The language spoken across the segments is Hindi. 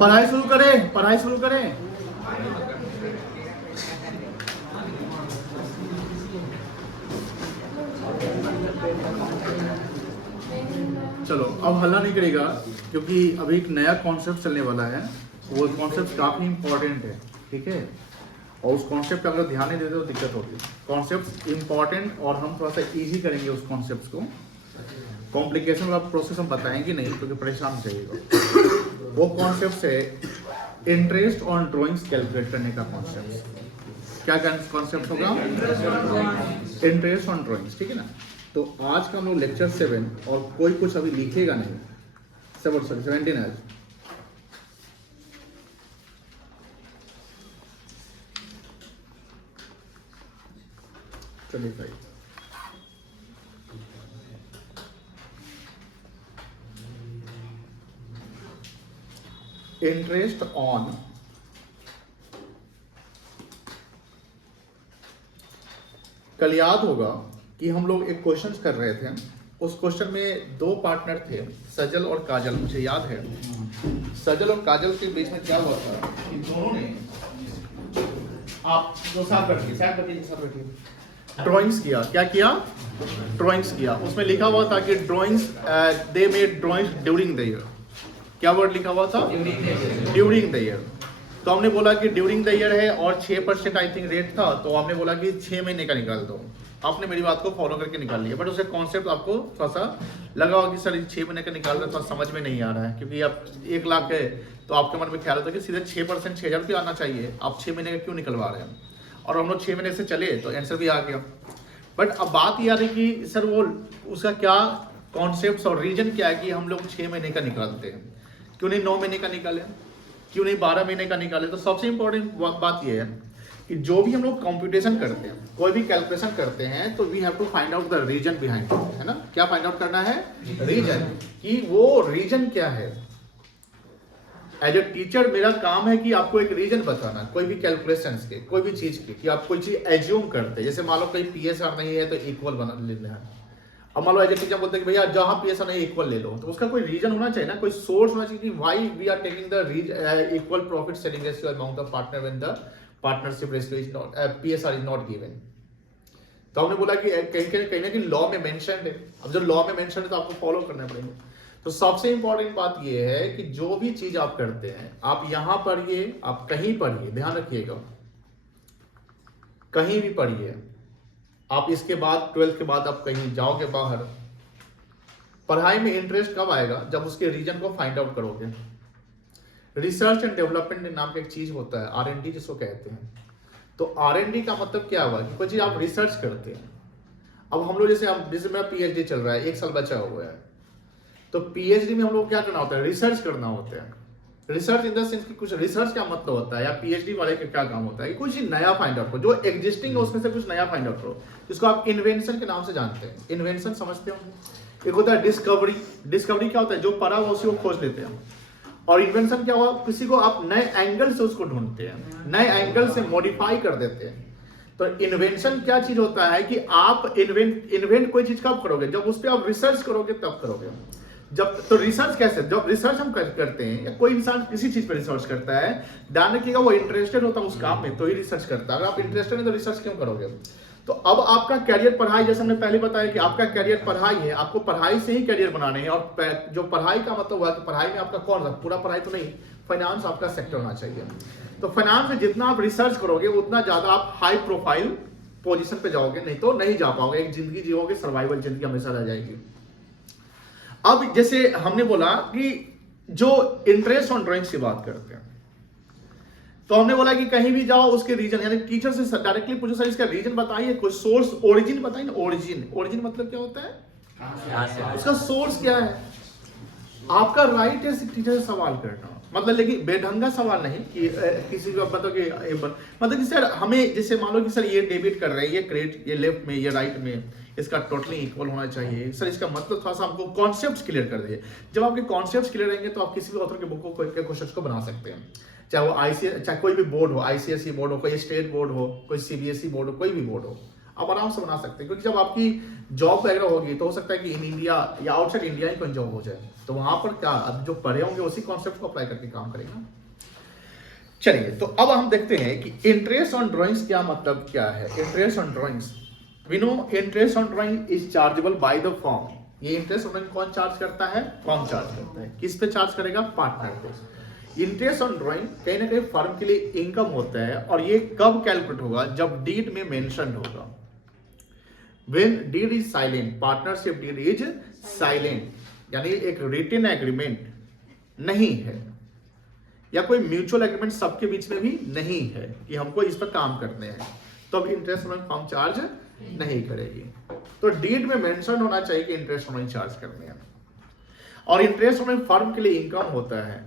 पढ़ाई शुरू करें, पढ़ाई शुरू करें। चलो अब हल्ला नहीं करेगा क्योंकि अभी एक नया कॉन्सेप्ट चलने वाला है, वो कॉन्सेप्ट काफ़ी इंपॉर्टेंट है, ठीक है। और उस कॉन्सेप्ट पे अगर ध्यान नहीं देते तो दिक्कत होती है। कॉन्सेप्ट इंपॉर्टेंट और हम थोड़ा सा इजी करेंगे उस कॉन्सेप्ट को। कॉम्प्लिकेशन वाला प्रोसेस हम बताएंगे नहीं क्योंकि परेशान चाहिएगा। वो कॉन्सेप्ट है इंटरेस्ट ऑन ड्राइंग्स कैलकुलेट करने का कॉन्सेप्ट। क्या कॉन्सेप्ट होगा? इंटरेस्ट ऑन ड्राइंग्स, ठीक है ना। तो आज का हम लोग लेक्चर 7 और कोई कुछ अभी लिखेगा नहीं, 17 आज। चलिए भाई, इंटरेस्ट ऑन कल याद होगा कि हम लोग एक क्वेश्चन कर रहे थे। उस क्वेश्चन में दो पार्टनर थे, सजल और काजल, मुझे याद है। सजल और काजल के बीच में क्या हुआ था कि दोनों ने, आप दो साथ बैठिए, ड्राइंग्स किया। क्या किया? ड्राइंग्स किया। उसमें लिखा हुआ था कि drawings they made drawings during the year. क्या वर्ड लिखा हुआ था? During the year. तो हमने बोला कि ड्यूरिंग द ईयर है और 6% आई थिंक रेट था, तो हमने बोला कि 6 महीने का निकाल दो। आपने मेरी बात को फॉलो करके निकाल लिया, बट उसका कॉन्सेप्ट आपको थोड़ा सा लगा होगा कि सर 6 महीने का निकाल रहा, थोड़ा समझ में नहीं आ रहा है। क्योंकि आप 1 लाख है तो आपके मन में ख्याल होता है कि सीधे 6% 6,000 रुपये आना चाहिए, आप 6 महीने का क्यों निकलवा रहे हैं। और हम लोग 6 महीने से चले तो आंसर भी आ गया। बट अब बात यह आ रही कि सर वो उसका क्या कॉन्सेप्ट और रीजन क्या है कि हम लोग 6 महीने का निकालते हैं, क्यों नहीं 9 महीने का निकाले, क्यों नहीं 12 महीने का निकाले। तो सबसे इंपॉर्टेंट बात यह है कि जो भी हम लोग कंप्यूटेशन करते हैं, कोई भी कैलकुलेशन करते हैं, तो we have to find out the reason behind, है ना। क्या फाइंड आउट करना है? रीजन, कि वो रीजन क्या है। एज ए टीचर मेरा काम है कि आपको एक रीजन बताना, कोई भी कैलकुलेशंस के, कोई भी चीज के, कि आप कोई चीज एज्यूम करते हैं। जैसे मान लो कहीं PSR नहीं है तो इक्वल बना लेना है। अब मान लो एज ए टीचर बोलते हैं कि भैया जहां PSR नहीं इक्वल ले लो, तो उसका कोई रीजन होना चाहिए ना, कोई सोर्स होना चाहिए कि why we are taking the equal profit selling ratio amount of partner when the partnership ratio is not PSR is not given. तो हमने बोला कि कहीं ना कहीं लॉ में मेंशन है। अब जब लॉ में मेंशन है तो आपको फॉलो करना पड़ेगा। तो सबसे इंपॉर्टेंट बात यह है कि जो भी चीज आप करते हैं, आप यहां पढ़िए, आप कहीं पढ़िए, ध्यान रखिएगा, कहीं भी पढ़िए। आप इसके बाद 12th के बाद आप कहीं जाओगे बाहर, पढ़ाई में इंटरेस्ट कब आएगा? जब उसके रीजन को फाइंड आउट करोगे। रिसर्च एंड डेवलपमेंट नाम का एक चीज होता है, R&D जिसको कहते हैं। तो R&D का मतलब क्या हुआ कि कोई चीज आप रिसर्च करते हैं। अब हम लोग जैसे मेरा PhD चल रहा है, 1 साल बचा हुआ है, तो PhD में हम लोग क्या करना होता है? रिसर्च करना होता है। रिसर्च इन द सेंस कि कुछ रिसर्च क्या मतलब होता है, या PhD वाले का क्या काम होता है कि कुछ नया फाइंड आउट करो, जो एग्जिस्टिंग है उसमें से कुछ नया फाइंड आउट करो, जिसको आप इन्वेंशन के नाम से जानते हैं। इन्वेंशन समझते हो? एक होता है डिस्कवरी। डिस्कवरी क्या होता है? जो पढ़ा हुआ उसी को खोज लेते हैं। और इन्वेंशन क्या हुआ? किसी को आप नए एंगल से उसको ढूंढते हैं, नए एंगल से मॉडिफाई कर देते हैं। तो इन्वेंशन क्या चीज होता है कि आप इन्वेंट कोई चीज कब करोगे? जब उस पर आप रिसर्च करोगे तब करोगे। जब तो रिसर्च कैसे? जब रिसर्च हम करते हैं, या कोई इंसान किसी चीज पर रिसर्च करता है, ध्यान रखिएगा वो इंटरेस्टेड होता है उस काम में तो ही रिसर्च करता है। अगर आप इंटरेस्टेड नहीं तो रिसर्च क्यों करोगे? तो अब आपका कैरियर पढ़ाई, जैसे हमने पहले बताया कि आपका कैरियर पढ़ाई है, आपको पढ़ाई से ही कैरियर बनाने हैं। और जो पढ़ाई का मतलब हुआ कि पढ़ाई में आपका कौन सा, पूरा पढ़ाई तो नहीं, फाइनेंस आपका सेक्टर होना चाहिए। तो फाइनेंस में जितना आप रिसर्च करोगे उतना ज्यादा आप हाई प्रोफाइल पोजीशन पे जाओगे, नहीं तो नहीं जा पाओगे। एक जिंदगी जियोगे, सर्वाइवल जिंदगी हमेशा रह जाएगी। अब जैसे हमने बोला कि जो इंटरेस्ट ऑन ड्राइंग्स की बात करते हैं, तो हमने बोला कि कहीं भी जाओ उसके रीजन, यानी टीचर से डायरेक्टली पूछो सर इसका रीजन बताइए, कोई सोर्स, ओरिजिन बताइए ना। ओरिजिन मतलब क्या होता है? उसका सोर्स क्या है? आपका राइट है टीचर से सवाल करना, मतलब लेकिन बेढंगा सवाल नहीं कि किसी को मतलब कि सर हमें, जैसे मान लो कि सर ये डेबिट कर रहे हैं, ये क्रेडिट, ये लेफ्ट में, ये राइट में, इसका टोटली इक्वल होना चाहिए। सर इसका मतलब थोड़ा सा हमको कॉन्सेप्ट्स क्लियर कर दीजिए। जब आपके कॉन्सेप्ट्स क्लियर रहेंगे तो आप किसी भी ऑथर के बुक को, क्वेश्चन को बना सकते हैं। चाहे वो चाहे कोई भी बोर्ड हो, आईसीएसई बोर्ड हो, कोई स्टेट बोर्ड हो, कोई सीबीएसई बोर्ड हो, कोई भी बोर्ड हो, आप आराम से बना सकते हैं। क्योंकि जब आपकी जॉब वगैरह होगी तो हो सकता है कि इन इंडिया या आउटसाइड इंडिया ही कोई जॉब हो जाए, तो वहां पर क्या अब जो पढ़े होंगे उसी कॉन्सेप्ट को अप्लाई करके काम करेगा। चलिए, तो अब हम देखते हैं कि इंटरेस्ट ऑन ड्राइंग्स क्या मतलब क्या है। Interest on drawings, we know interest on drawing is chargeable by the firm. ये इंटरेस्ट ऑन ड्राइंग कौन चार्ज करता है? फर्म चार्ज करता है। किस पे चार्ज करेगा? पार्टनर पे। इंटरेस्ट ऑन ड्राइंग कहीं ना कहीं फर्म के लिए इनकम होता है, और ये कब कैलकुलेट होगा? जब डीड में मेंशन होगा। When deed is silent, partnership deed is silent, यानी एक रिटन एग्रीमेंट नहीं है या कोई म्यूचुअल एग्रीमेंट सबके बीच में भी नहीं है कि हमको इस पर काम करने हैं, तो अब इंटरेस्ट ऑन फर्म चार्ज नहीं करेगी। तो डीड में मेंशन होना चाहिए कि इंटरेस्ट ऑन चार्ज करने हैं, और इंटरेस्ट ऑन फर्म के लिए इनकम होता है।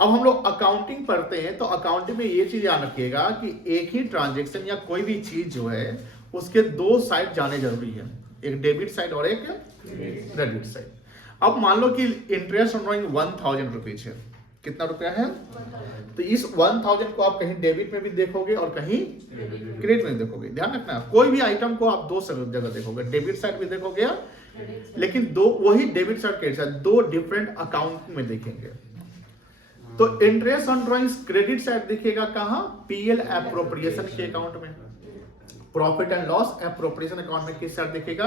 अब हम लोग अकाउंटिंग पढ़ते हैं, तो अकाउंटिंग में ये चीज याद रखिएगा कि एक ही ट्रांजेक्शन या कोई भी चीज जो है उसके दो साइड जाने जरूरी है, एक डेबिट साइड और एक क्रेडिट साइड। अब मान लो कि इंटरेस्ट ऑन 1000 रुपीज है, कितना रुपया है? तो इस 1000 को आप कहीं डेबिट में भी देखोगे और कहीं क्रेडिट में देखोगे। ध्यान रखना, कोई भी आइटम को आप दो जगह देखोगे, डेबिट साइड भी देखोगे, लेकिन दो वही डेबिट साइड क्रेडिट साइड दो डिफरेंट अकाउंट में देखेंगे। तो interest on drawings credit side दिखेगा कहां? पीएल एप्रोप्रिएशन के अकाउंट में। Profit and loss appropriation account में किस साइड दिखेगा?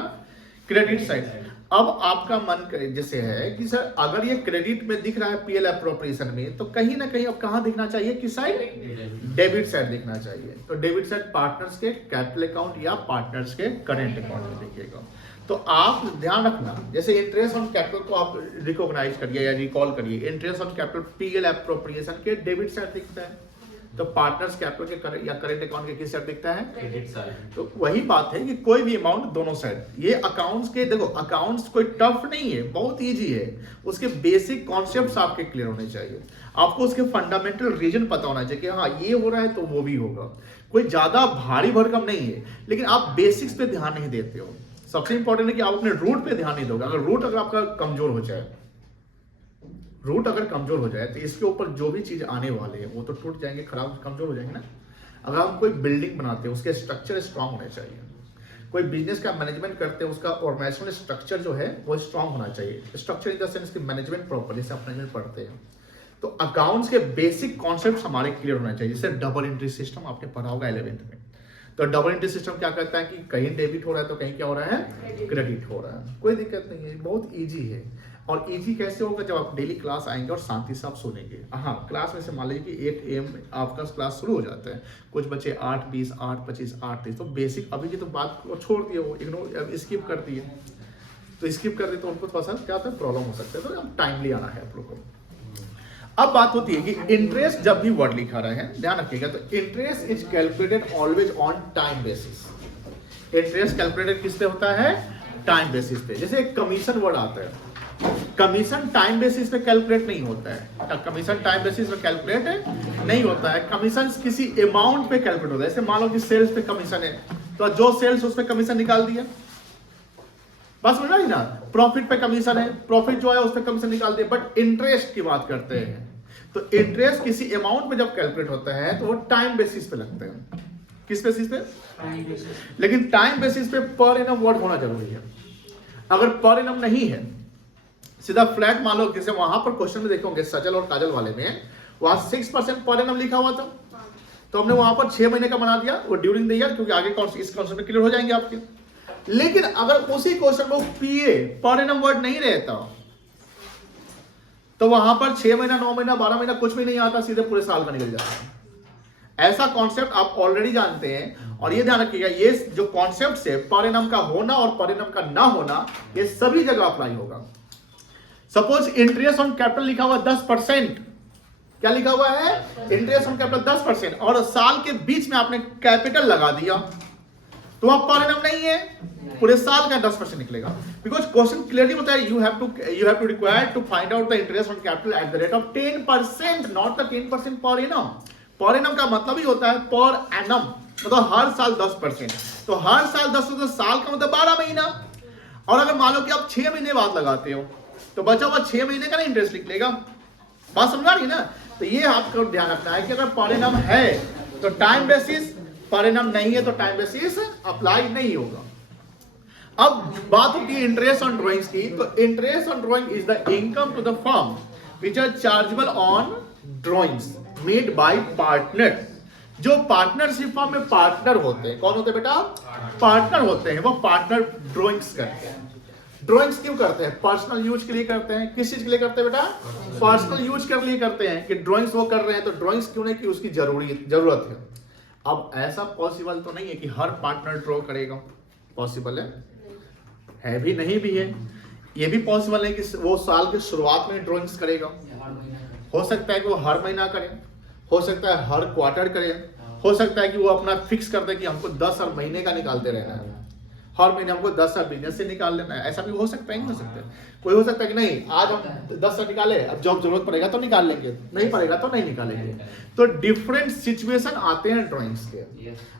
Credit side. अब आपका मन जैसे है कि सर अगर ये क्रेडिट में दिख रहा है पीएल एप्रोप्रिएशन में, तो कहीं ना कहीं अब कहां दिखना चाहिए? किस साइड? डेबिट साइड दिखना चाहिए। तो डेबिट साइड पार्टनर्स के कैपिटल अकाउंट या पार्टनर्स के करेंट अकाउंट में दिखेगा। तो आप ध्यान रखना, जैसे इंटरेस्ट ऑन कैपिटल को आप रिकॉग्नाइज करिए या रिकॉल करिए, interest on capital PL appropriation के डेबिट साइड दिखता है, तो पार्टनर्स कैपिटल के या करेंट अकाउंट के किस साइड दिखता है? Credit side. तो वही बात है कि कोई भी अमाउंट दोनों साइड, ये अकाउंट्स के देखो, अकाउंट्स कोई टफ नहीं है, बहुत इजी है। उसके बेसिक कॉन्सेप्ट्स आपके क्लियर होने चाहिए, आपको उसके फंडामेंटल रीजन पता होना चाहिए कि हाँ ये हो रहा है तो वो भी होगा। कोई ज्यादा भारी भरकम नहीं है, लेकिन आप बेसिक्स पे ध्यान नहीं देते हो। सबसे इंपॉर्टेंट है कि आप अपने रूट पे ध्यान नहीं दोगे। अगर आपका कमजोर हो जाए, रूट अगर कमजोर हो जाए, तो इसके ऊपर जो भी चीज आने वाले हैं वो तो टूट जाएंगे, खराब कमजोर हो जाएंगे ना। अगर हम कोई बिल्डिंग बनाते हैं, उसके स्ट्रक्चर स्ट्रांग होने चाहिए। कोई बिजनेस का मैनेजमेंट करते हैं, उसका ऑर्गेनाइजेशनल स्ट्रक्चर जो है वो स्ट्रांग होना चाहिए। स्ट्रक्चर इन द सेंस कि मैनेजमेंट प्रॉपर्ली से अपने पढ़ते हैं, तो अकाउंट्स के बेसिक कॉन्सेप्ट हमारे क्लियर होना चाहिए। जैसे डबल एंट्री सिस्टम आपने पढ़ा होगा 11th में। तो डबल एंट्री सिस्टम क्या कहता है कि कहीं डेबिट हो रहा है तो कहीं क्या हो रहा है? क्रेडिट हो रहा है। कोई दिक्कत नहीं है, बहुत ईजी है। और इजी कैसे होगा? जब आप डेली क्लास आएंगे और शांति से आप सुनेंगे। हाँ, क्लास में से मान लीजिए कि 8 AM आपका क्लास शुरू हो जाता है, कुछ बच्चे 8:20, 8:25, 8:30, तो बेसिक अभी की तो बात को छोड़ दिए, वो इग्नोर स्किप कर दिए, तो स्किप कर दिए तो उनको थोड़ा सा क्या होता है, प्रॉब्लम हो सकता है। तो अब टाइमली आना है आप लोग को। अब बात होती है कि इंटरेस्ट जब भी वर्ड लिखा रहा है, ध्यान रखिएगा, तो interest is calculated always on time basis. Interest calculated किस पे होता है? टाइम बेसिस पे। जैसे एक कमीशन वर्ड आता है, कमीशन टाइम बेसिस पे कैलकुलेट नहीं होता है। कमीशन टाइम बेसिस पे कैलकुलेट नहीं होता है। कमीशन किसी अमाउंट पे कैलकुलेट होता है। जैसे मान लो कि सेल्स पे कमीशन है, तो जो सेल्स उस पे कमीशन निकाल दिया, बस समझ रही ना। प्रॉफिट पे कमीशन है, प्रॉफिट जो है उस पे कमीशन निकाल दिया। बट इंटरेस्ट की बात करते हैं, तो इंटरेस्ट किसी अमाउंट पे जब कैलकुलेट होता है तो वो टाइम बेसिस पे लगते हैं। किस बेसिस पे? Time basis. लेकिन टाइम बेसिस पे पर एनम वर्ड होना जरूरी है। अगर पर एनम नहीं है, सीधा फ्लैट मान लो, जैसे वहां पर क्वेश्चन में देखोगे सजल और काजल वाले में, वहां 6% पर एनम लिखा हुआ था, तो हमने वहां पर 6 महीने का बना दिया वो ड्यूरिंग द ईयर, क्योंकि आगे इस कॉन्सेप्ट में क्लियर हो जाएंगे आपके। लेकिन अगर उसी क्वेश्चन में पीए पर एनम वर्ड नहीं रहता, तो वहां पर 6 महीना, 9 महीना, 12 महीना कुछ भी नहीं आता, सीधे पूरे साल का निकल जाता है। ऐसा कॉन्सेप्ट आप ऑलरेडी जानते हैं। और ये ध्यान रखिएगा, ये जो कॉन्सेप्ट है पर एनम का होना और पर एनम का ना होना, ये सभी जगह अप्लाई होगा। सपोज इंटरेस्ट ऑन कैपिटल लिखा हुआ 10%, क्या लिखा हुआ है? इंटरेस्ट ऑन कैपिटल 10%, और साल के बीच में आपने कैपिटल लगा दिया, तो आप पर एनम नहीं है, पूरे साल का 10% निकलेगा। बिकॉज क्वेश्चन क्लियरली बताया, you have to require to find out the interest on capital at the rate of 10%, not the 10% per annum. Per annum का मतलब ही होता है पर एनम, मतलब हर साल 10%। तो हर साल 10%, साल का मतलब 12 महीना। और अगर मान लो कि आप 6 महीने बाद लगाते हो, तो बचा हुआ 6 महीने का ना इंटरेस्ट निकलेगा। बात समझा रही ना? तो ये आपको ध्यान रखना है कि अगर परिणाम है तो टाइम बेसिस, परिणाम नहीं है तो टाइम बेसिस अप्लाई नहीं होगा। अब बात होती है इंटरेस्ट ऑन ड्रॉइंग्स की, तो interest on drawing is the income to the firm which are chargeable on drawings made by partner. जो पार्टनरशिप फर्म में पार्टनर होते हैं, कौन होते हैं बेटा? पार्टनर होते हैं, वो पार्टनर ड्रॉइंग्स करते हैं। ड्रॉइंग्स क्यों करते हैं? पर्सनल यूज के लिए करते हैं। किस चीज के लिए करते हैं बेटा? पर्सनल यूज के लिए करते हैं कि ड्रॉइंग्स वो कर रहे हैं तो ड्रॉइंग्स क्यों नहीं कि उसकी जरूरत है। अब ऐसा पॉसिबल तो नहीं है कि हर पार्टनर ड्रॉ करेगा, पॉसिबल है भी नहीं भी है। ये भी पॉसिबल है कि वो साल की शुरुआत में ड्रॉइंग्स करेगा, हो सकता है कि वो हर महीना करे, हो सकता है हर क्वार्टर करे, हो सकता है कि वो अपना फिक्स कर दे कि हमको 10 हर महीने का निकालते रहना है, हर महीने हमको 10 बिजनेस से निकाल लेना है। ऐसा भी हो सकता है, नहीं हो सकता है। कोई हो सकता है कि नहीं आज हम 10 निकाले, अब जब जरूरत पड़ेगा तो निकाल लेंगे, नहीं पड़ेगा तो नहीं निकालेंगे। तो डिफरेंट सिचुएशन आते हैं ड्राइंग्स के।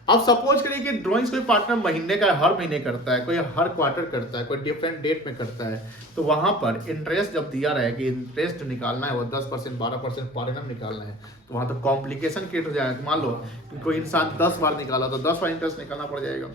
अब सपोज करिए कि ड्राइंग्स कोई पार्टनर महीने का हर महीने करता है, कोई हर क्वार्टर करता है, कोई डिफरेंट डेट में करता है, तो वहां पर इंटरेस्ट जब दिया रहे कि इंटरेस्ट निकालना है वो 10% 12% पर एनम निकालना है, तो वहां तो कॉम्प्लिकेशन क्रिएट हो जाएगा। मान लो कि कोई इंसान 10 बार निकाला तो 10 बार इंटरेस्ट निकालना पड़ जाएगा।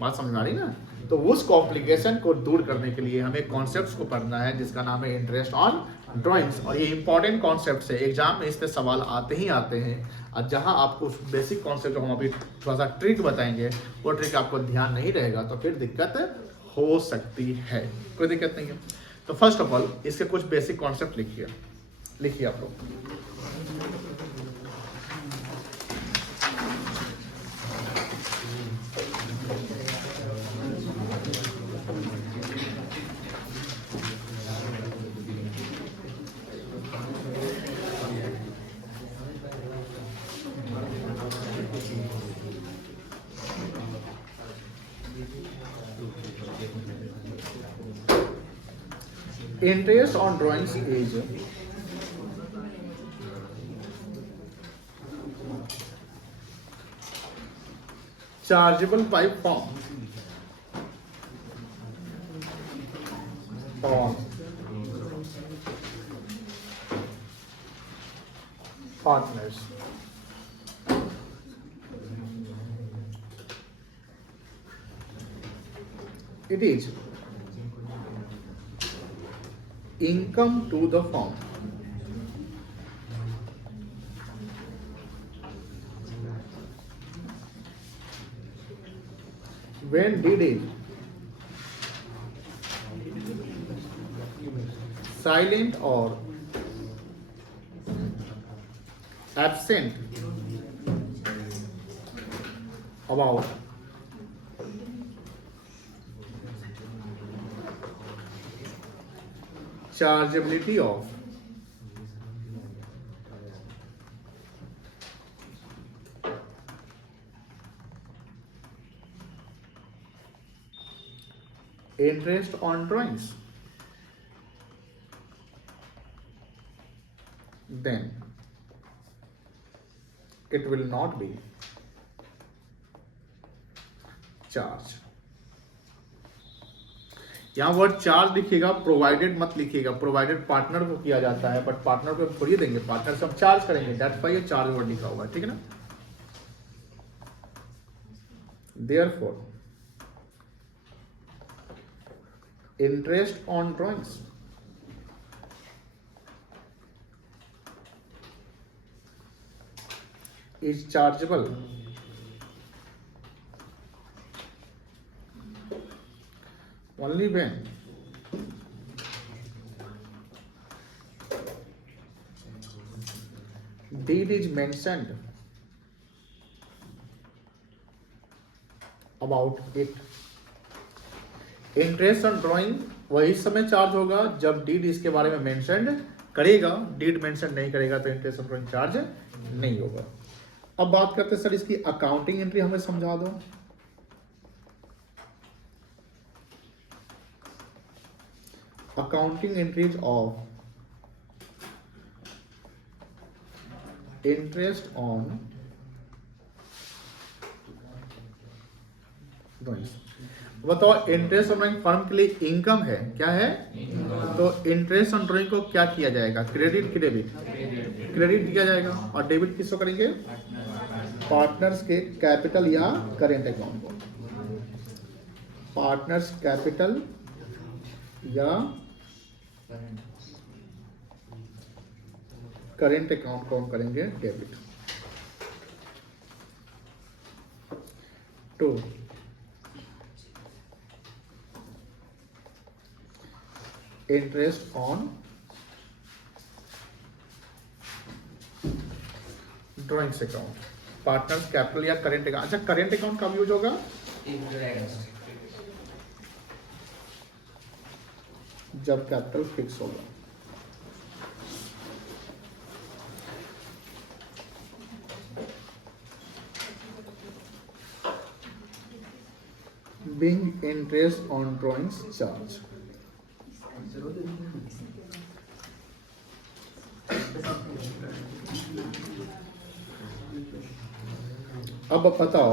बात समझ में आ रही ना? तो उस कॉम्प्लिकेशन को दूर करने के लिए हमें कॉन्सेप्ट्स को पढ़ना है जिसका नाम है इंटरेस्ट ऑन ड्राइंग्स। और ये इंपॉर्टेंट कॉन्सेप्ट्स है, एग्जाम में इस पे सवाल आते ही आते हैं। और जहां आपको बेसिक कॉन्सेप्ट हम अभी थोड़ा सा ट्रिक बताएंगे, वो ट्रिक आपको ध्यान नहीं रहेगा तो फिर दिक्कत हो सकती है। कोई दिक्कत नहीं है। तो फर्स्ट ऑफ ऑल इसके कुछ बेसिक कॉन्सेप्ट लिखिए आप लोग। Interest on drawings is chargeable by firm on partners. It is income to the firm when deed is silent or absent about chargeability of interest on drawings, then it will not be charged. यहाँ वर्ड चार्ज लिखिएगा, प्रोवाइडेड मत लिखिएगा। प्रोवाइडेड पार्टनर को किया जाता है, बट पार्टनर को थोड़ी देंगे, पार्टनर से हम चार्ज करेंगे। दैट्स व्हाई ये चार्ज वर्ड लिखा हुआ है, ठीक है ना? Therefore, interest on drawings is chargeable only when deed is mentioned about it. Interest on drawing वही समय चार्ज होगा जब डीड इसके बारे में मेंशन करेगा। डीड मेंशन नहीं करेगा तो इंटरेस्ट ऑन ड्राइंग चार्ज नहीं होगा। अब बात करते हैं सर इसकी अकाउंटिंग एंट्री, हमें समझा दो। Accounting entries of interest on drawings. बताओ इंटरेस्ट ऑन ड्राइंग फर्म के लिए इनकम है, क्या है? तो इंटरेस्ट ऑन ड्राइंग को क्या किया जाएगा? क्रेडिट की डेबिट? क्रेडिट दिया जाएगा। और डेबिट किसको करेंगे? पार्टनर्स के कैपिटल या करेंट अकाउंट को। पार्टनर्स कैपिटल या करेंट अकाउंट को हम करेंगे debit. 2 interest on drawings account, partners capital या करेंट अकाउंट। अच्छा, करेंट अकाउंट कब यूज होगा? जब कैपिटल फिक्स होगा। Being interest on drawings charge। अब बताओ,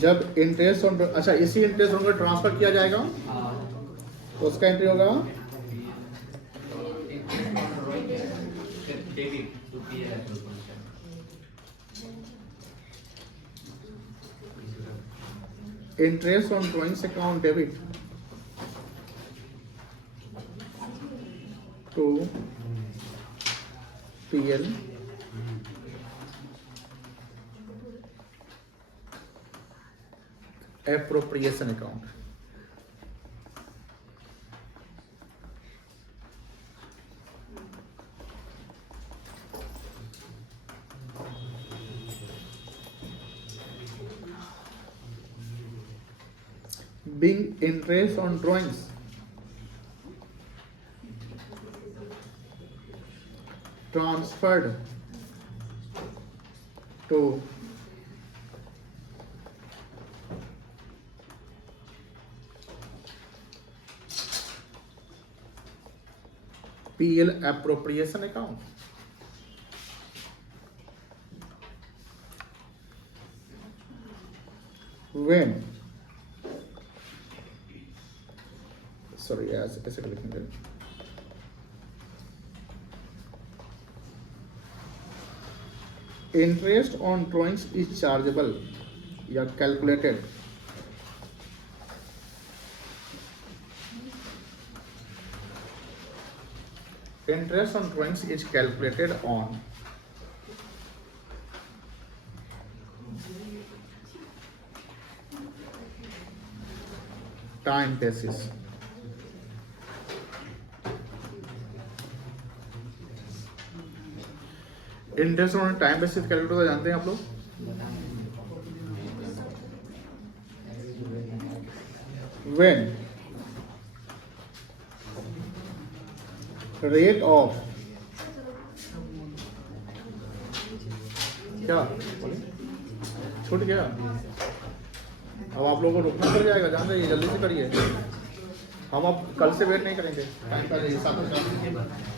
जब इंटरेस्ट ऑन, अच्छा इसी इंटरेस्ट ऑन को ट्रांसफर किया जाएगा तो उसका एंट्री होगा interest on drawings account debit to PL appropriation account। Being interest on drawings transferred to PL appropriation account। When, sorry ऐसे लिखेंगे, interest on drawings is chargeable या calculated interest on drawings is calculated on time basis। Interest on time basis calculate होता जानते हैं आप लोग? व्हेन रेट ऑफ, क्या छूट गया? अब आप लोगों को रुकना पड़ जाएगा, जान रहे, जल्दी से करिए, हम अब कल से वेट नहीं करेंगे, टाइम का हिसाब से।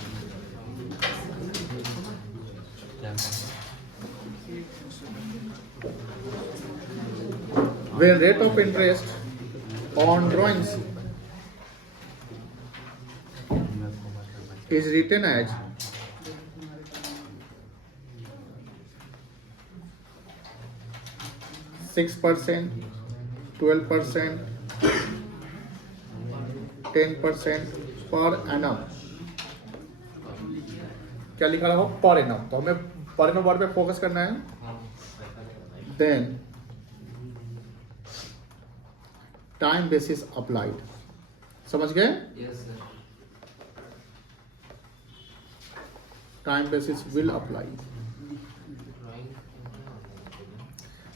When rate of interest on drawings is written as %, 12%, 10% per annum। क्या लिखा रहा हो? Per annum. तो हमें पर एनम वर्ड पे फोकस करना है। देन टाइम बेसिस अप्लाइड, समझ गए? Yes sir. Time basis will apply.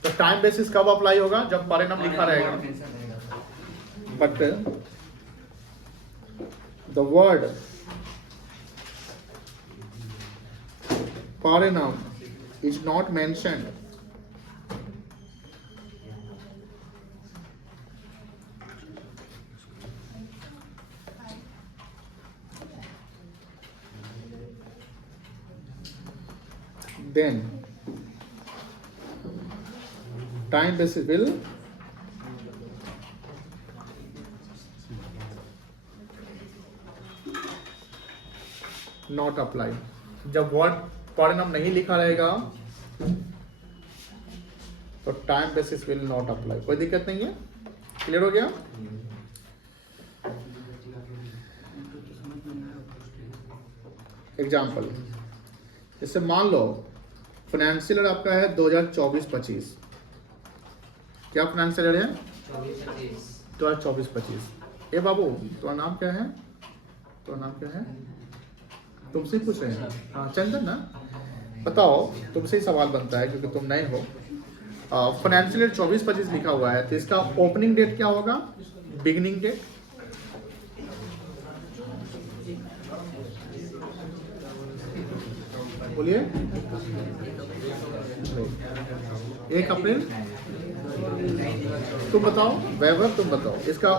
तो टाइम बेसिस कब अप्लाई होगा? जब पर एनम लिखा रहेगा। But the word per annum is not mentioned, then time basis will not apply. जब वर्ड पर एनम नहीं लिखा रहेगा तो time basis will not apply. कोई दिक्कत नहीं है, क्लियर हो गया। एग्जाम्पल, जैसे मान लो फाइनेंशियल ईयर आपका है 2024-25। क्या फाइनेंशियल ईयर है? 2024-25। ए बाबू, तुम्हारा नाम क्या है? तुम्हारा नाम क्या है? तुमसे ही पूछ रहे हैं। हाँ चंदन ना, बताओ, तुमसे ही सवाल बनता है क्योंकि तुम नए हो। फाइनेंशियल ईयर 24-25 लिखा हुआ है, तो इसका ओपनिंग डेट क्या होगा, बिगिनिंग डेट? बोलिए। 1 अप्रैल। तुम बताओ वैभव, तुम बताओ इसका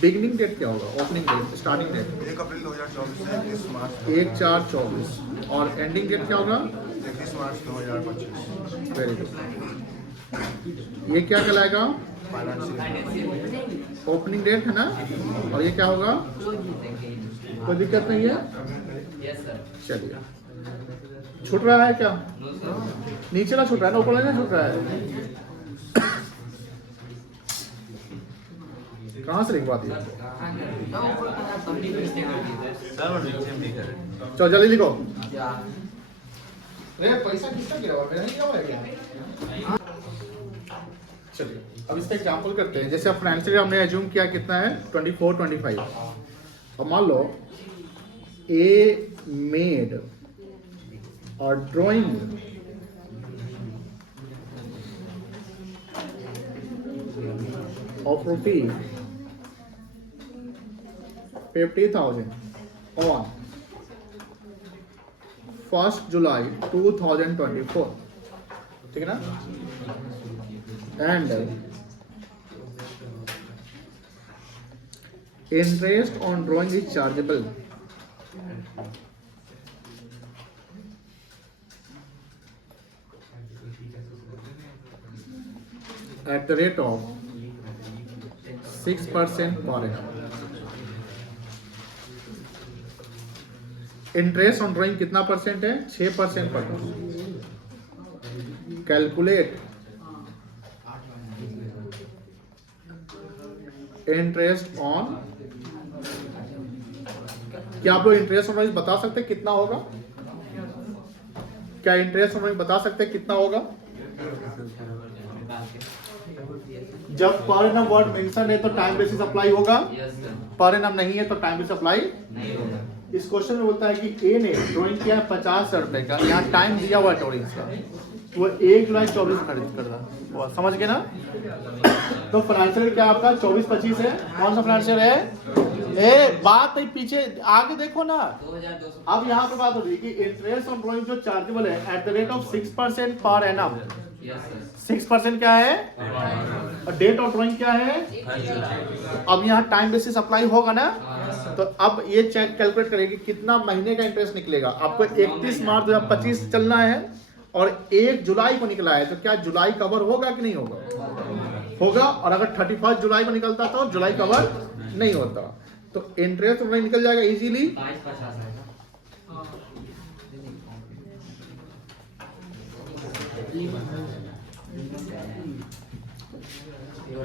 बिगिनिंग डेट क्या होगा, ओपनिंग डेट, स्टार्टिंग डेट? 1 अप्रैल 2024 से 31 मार्च 1/4/24। और एंडिंग डेट क्या होगा? 31 मार्च 2025। Very good. ये क्या कहलाएगा? ओपनिंग डेट है ना। और ये क्या होगा? कोई दिक्कत नहीं है, चलिए। छूट रहा है क्या? नीचे ना छूट रहा है ना, ऊपर ना छूट रहा है? कहाँ से लिखवा दिया? चलो जल्दी लिखो। पैसा किसका गिरा हुआ, मेरा नहीं गिरा हुआ है क्या? चलिए अब इसका एग्जांपल करते हैं। जैसे अब फाइनेंशियल हमने एज्यूम किया कितना है, 24-25। अब मान लो ए मेड और drawing of rupees 50,000 on 1st July 2024, ठीक है ना। And interest on drawing is chargeable at the rate of 6% per annum। Interest on drawing कितना परसेंट है? 6% पर। कैलकुलेट इंटरेस्ट ऑन, क्या आप लोग इंटरेस्ट ऑन ड्राइंग बता सकते हैं कितना होगा? क्या इंटरेस्ट ऑन ड्राइंग बता सकते हैं कितना होगा? जब पर एनम वर्ड मेंशन है तो टाइम बेसिस अप्लाई होगा, पर एनम नहीं है तो टाइम बेसिस अप्लाई नहीं होगा। इस क्वेश्चन में बोलता है कि ए ने ड्राइंग किया है 50,000 रुपए का, यहाँ टाइम दिया हुआ है ड्राइंग का, वो 1 जुलाई 24 खरीद कर रहा, समझ गए ना। तो फाइनेंशियल क्या आपका 24-25 है। कौन सा फाइनेंशियल है? ए बात नहीं, पीछे आगे देखो ना। अब यहाँ पे बात हो रही है कि इंटरेस्ट ऑन ड्राइंग जो चार्जेबल है eight the rate of 6% per annum. 6% क्या है? और डेट ऑफ ड्राइंग क्या है? अब यहाँ टाइम बेसिस अप्लाई होगा ना, तो अब ये चेक कैलकुलेट करेगी कितना महीने का इंटरेस्ट निकलेगा। आपको 31 मार्च 2025 चलना है और 1 जुलाई को निकला है, तो क्या जुलाई कवर होगा कि नहीं होगा? होगा। और अगर 31 जुलाई को निकलता तो जुलाई कवर नहीं होता, तो इंटरेस्ट निकल जाएगा easily.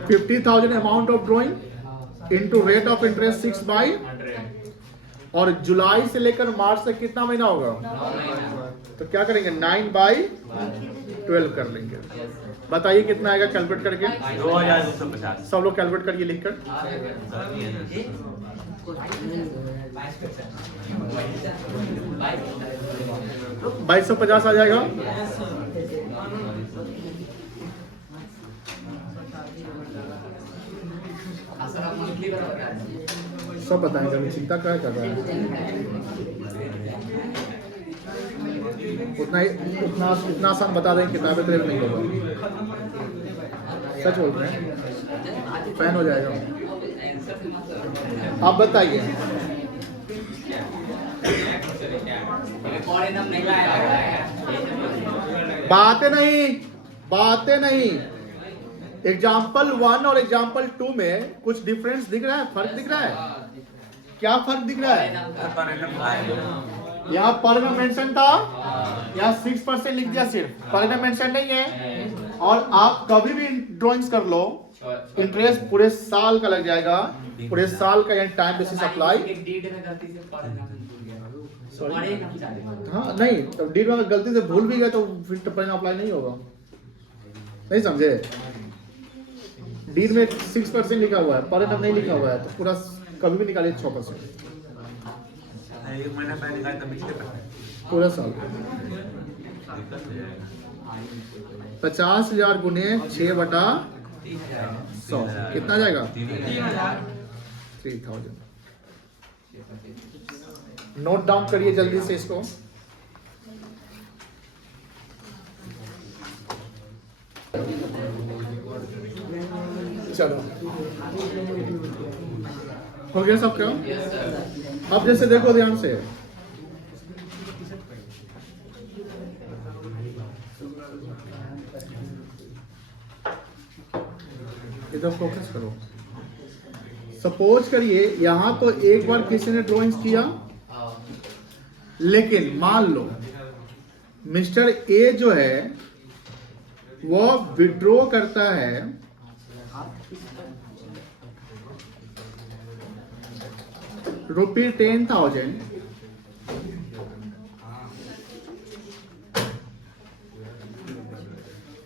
50,000 amount of drawing into rate of interest 6/100। और जुलाई से लेकर मार्च तक कितना महीना होगा? तो क्या करेंगे? 9/12 कर लेंगे। बताइए कितना आएगा कैलकुलेट करके? 2250। सब लोग कैलकुलेट करिए लिखकर। 2250 आ जाएगा। सब बताएंगे, अभी चिंता क्या कर रहा है। उतना आसान बता दें, किताबें तो नहीं होगा। सच बोल रहे हैं, फैन हो जाएगा। आप बताइए। बातें नहीं। एग्जाम्पल 1 और एग्जाम्पल 2 में कुछ डिफरेंस दिख रहा है, फर्क दिख रहा है? क्या फर्क दिख रहा है? यहाँ पर में मेंशन था, यहाँ 6% लिख दिया सिर्फ, पर में मेंशन नहीं है। और आप कभी भी ड्राइंग्स कर लो, इंटरेस्ट पूरे साल का लग जाएगा, पूरे साल का टाइम बेसिस अप्लाई। हाँ नहीं, तो डीड में गलती से भूल भी गए तो फिर परिणाम अप्लाई नहीं होगा, नहीं समझे? डीड में 6% लिखा हुआ है, पर नहीं लिखा हुआ है, तो पूरा कभी भी निकालिए 6%। एक महीना पहले निकाले तो पिछले पर पूरा साल 50,000 गुने 6/100 कितना आ जाएगा? 3,000। नोट डाउन करिए जल्दी से इसको। चलो हो गया सबका? अब जैसे देखो ध्यान से, इधर फोकस करो। सपोज करिए यहां तो एक बार किसी ने ड्राइंग्स किया, लेकिन मान लो मिस्टर ए जो है वो विड्रॉ करता है ₹10,000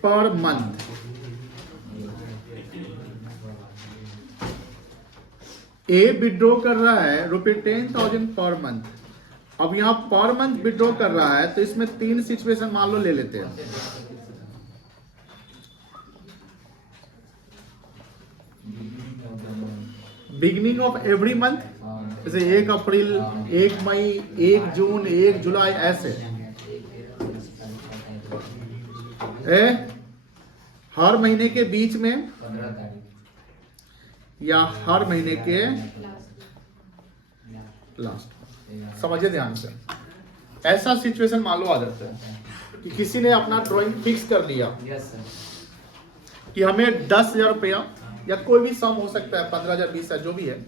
पर मंथ। ए विड्रॉ कर रहा है ₹10,000 पर मंथ। अब यहां पर मंथ विड्रॉ कर रहा है, तो इसमें 3 सिचुएशन मान लो ले लेते हैं। बिगिनिंग ऑफ एवरी मंथ, जैसे 1 अप्रैल, 1 मई, 1 जून, 1 जुलाई, ऐसे हर महीने के बीच में या हर महीने के लास्ट। समझिए ध्यान से, ऐसा सिचुएशन मान लो आ जाता है कि किसी ने अपना ड्राइंग फिक्स कर लिया कि हमें 10,000 रुपया या कोई भी सम हो सकता है, 15,000, 20,000 जो भी है,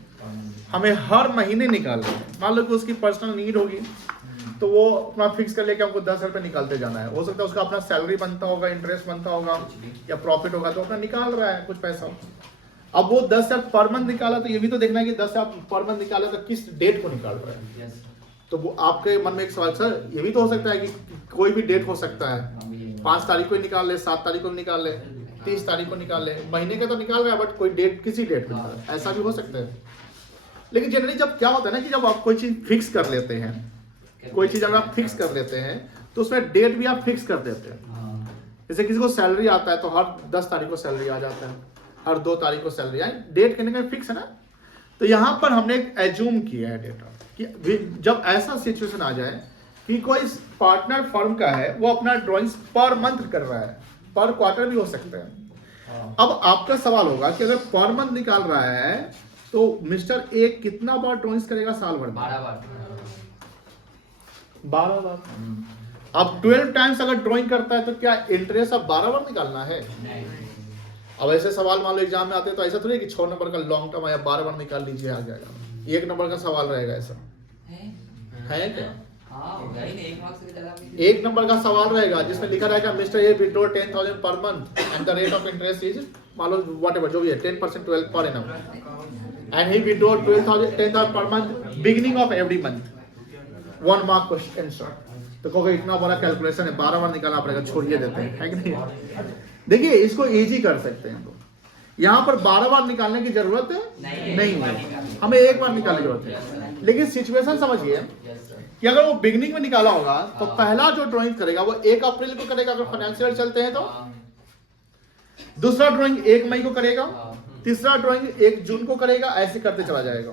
हमें हर महीने निकालना है। मान लो कि उसकी पर्सनल नीड होगी तो वो अपना फिक्स कर ले कि हमको 10,000 रुपये निकालते जाना है। हो सकता है उसका अपना सैलरी बनता होगा, इंटरेस्ट बनता होगा या प्रॉफिट होगा, तो अपना निकाल रहा है कुछ पैसा। अब वो 10,000 पर मंथ निकाला, तो ये भी तो देखना है कि 10,000 पर मंथ निकाला तो किस डेट को निकाल रहा है। तो वो आपके मन में एक सवाल, सर ये भी तो हो सकता है कि कोई भी डेट हो सकता है, 5 तारीख को निकाल ले, 7 तारीख को निकाल ले, 30 तारीख को निकाल ले, महीने का तो निकाल रहा है, बट कोई डेट किसी डेट में, ऐसा भी हो सकता है। लेकिन जनरली जब क्या होता है ना कि जब आप कोई चीज फिक्स कर लेते हैं, कोई चीज अगर आप फिक्स कर लेते हैं तो उसमें डेट भी आप फिक्स कर देते हैं। जैसे किसी को सैलरी आता है तो हर 10 तारीख को सैलरी आ जाता है, हर 2 तारीख को सैलरी आई, डेट कहने का फिक्स है ना। तो यहां पर हमने एक एज्यूम किया है डेटा कि जब ऐसा सिचुएशन आ जाए कि कोई पार्टनर फर्म का है, वो अपना ड्राइंग्स पर मंथ कर रहा है, पर क्वार्टर भी हो सकता है। अब आपका सवाल होगा कि अगर पर मंथ निकाल रहा है तो मिस्टर ए कितना बार ड्राइंग्स करेगा साल भर में? 12 बार। अब 12 टाइम्स अगर ड्राइंग करता है तो क्या इंटरेस्ट अब 12 बार निकालना है? अब ऐसे सवाल मान लो एग्जाम में आते हैं तो ऐसा थोड़ी है कि 6 नंबर का लॉन्ग टर्म या 12 बार निकाल लीजिए आ जाएगा। 1 नंबर का सवाल रहेगा, ऐसा है क्या? 1 नंबर का सवाल रहेगा जिसमें लिखा रहेगा mister A withdraw 10,000 per month and the rate of interest is, मान लो व्हाटएवर जो भी है, 10% 12 per annum, and he withdraw 10,000 per month beginning of every month. 1 mark question answer. तो कहोगे इतना बड़ा कैलकुलेशन है, 12 बार निकालना पड़ेगा, छोड़िए देते हैं, है कि नहीं? देखिए इसको इजी कर सकते हैं। तो यहाँ पर 12 बार निकालने की जरूरत है नहीं है, हमें 1 बार निकालने की जरूरत है। लेकिन सिचुएशन समझिए कि अगर वो बिगनिंग में निकाला होगा तो पहला जो ड्राइंग करेगा वो 1 अप्रैल को करेगा अगर फाइनेंशियल चलते हैं तो, दूसरा ड्राइंग 1 मई को करेगा, तीसरा ड्राइंग 1 जून को करेगा, ऐसे करते चला जाएगा।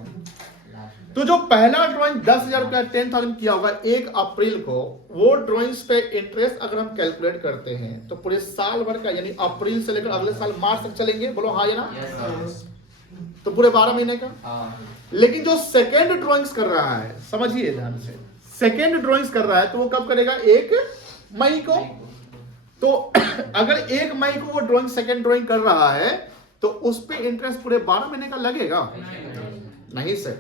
तो जो पहला ड्राइंग 10,000 रुपया 10,000 किया होगा 1 अप्रैल को, वो ड्राइंग्स पे इंटरेस्ट अगर हम कैलकुलेट करते हैं तो पूरे साल भर का, यानी अप्रैल से लेकर अगले साल मार्च तक चलेंगे, बोलो हाँ या ना? तो पूरे 12 महीने का। लेकिन जो सेकेंड ड्राइंग्स कर रहा है, समझिए ध्यान से, सेकेंड ड्राइंग्स कर रहा है तो वो कब करेगा? 1 मई को। तो अगर 1 मई को वो ड्राइंग सेकेंड ड्राइंग कर रहा है तो उस पे इंटरेस्ट पूरे 12 महीने का लगेगा? नहीं सर,